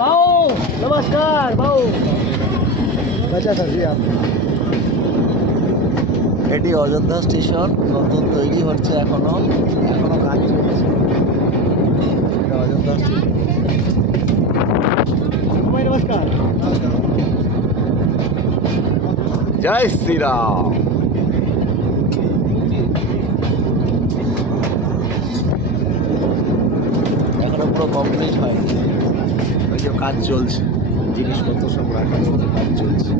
भाऊ नमस्कार भाऊ बचा सर जी आप এটি অযোধ্যা স্টেশন নতুন তৈরি হচ্ছে এখনো কাজ চলছে এটা অযোধ্যা স্টেশন भाई नमस्कार জয় শ্রীরাম এখনো পুরো কমপ্লিট হয়নি ওই যে কাজ চলছে জিনিসপত্র সব রাখার মতো কাজ চলছে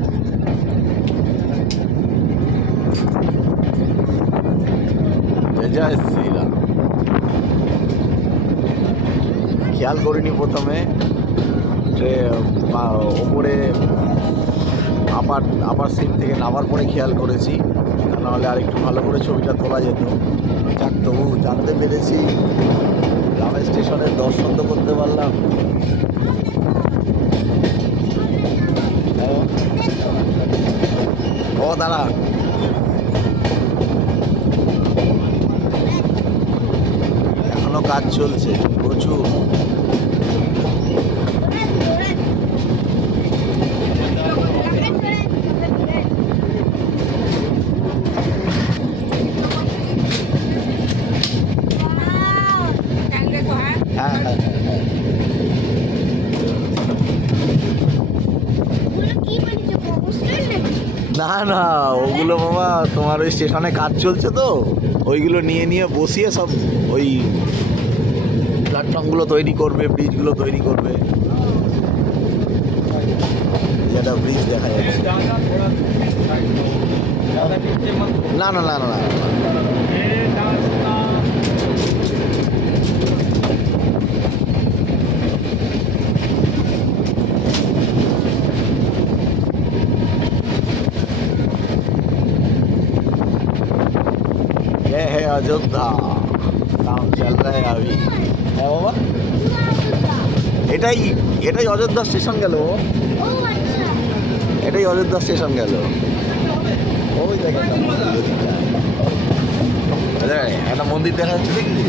জয় শ্রীরাম খেয়াল করিনি প্রথমে ওপরে আপার সিট থেকে নামার পরে খেয়াল করেছি তা নাহলে আর একটু ভালো করে ছবিটা তোলা যেত যাক তবু জানতে পেরেছি গ্রামের স্টেশনের দর্শন তো করতে পারলাম ও দাঁড়া এখনো কাজ চলছে প্রচুর না না ওগুলো বাবা তোমার ওই স্টেশনে কাজ চলছে তো ওইগুলো নিয়ে বসিয়ে সব ওই প্ল্যাটফর্মগুলো তৈরি করবে ব্রিজগুলো তৈরি করবে যেটা ব্রিজ দেখা যাচ্ছে না না না না না ये है अयोध्या काम चल रहा है अभी है बाबा এটাই অযোধ্যা স্টেশন গেল এটাই অযোধ্যা স্টেশন গেল ওই জায়গাটা একটা মন্দির দেখা যাচ্ছে দেখলি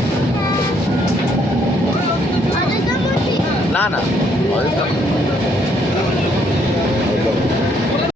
না না অযোধ্যা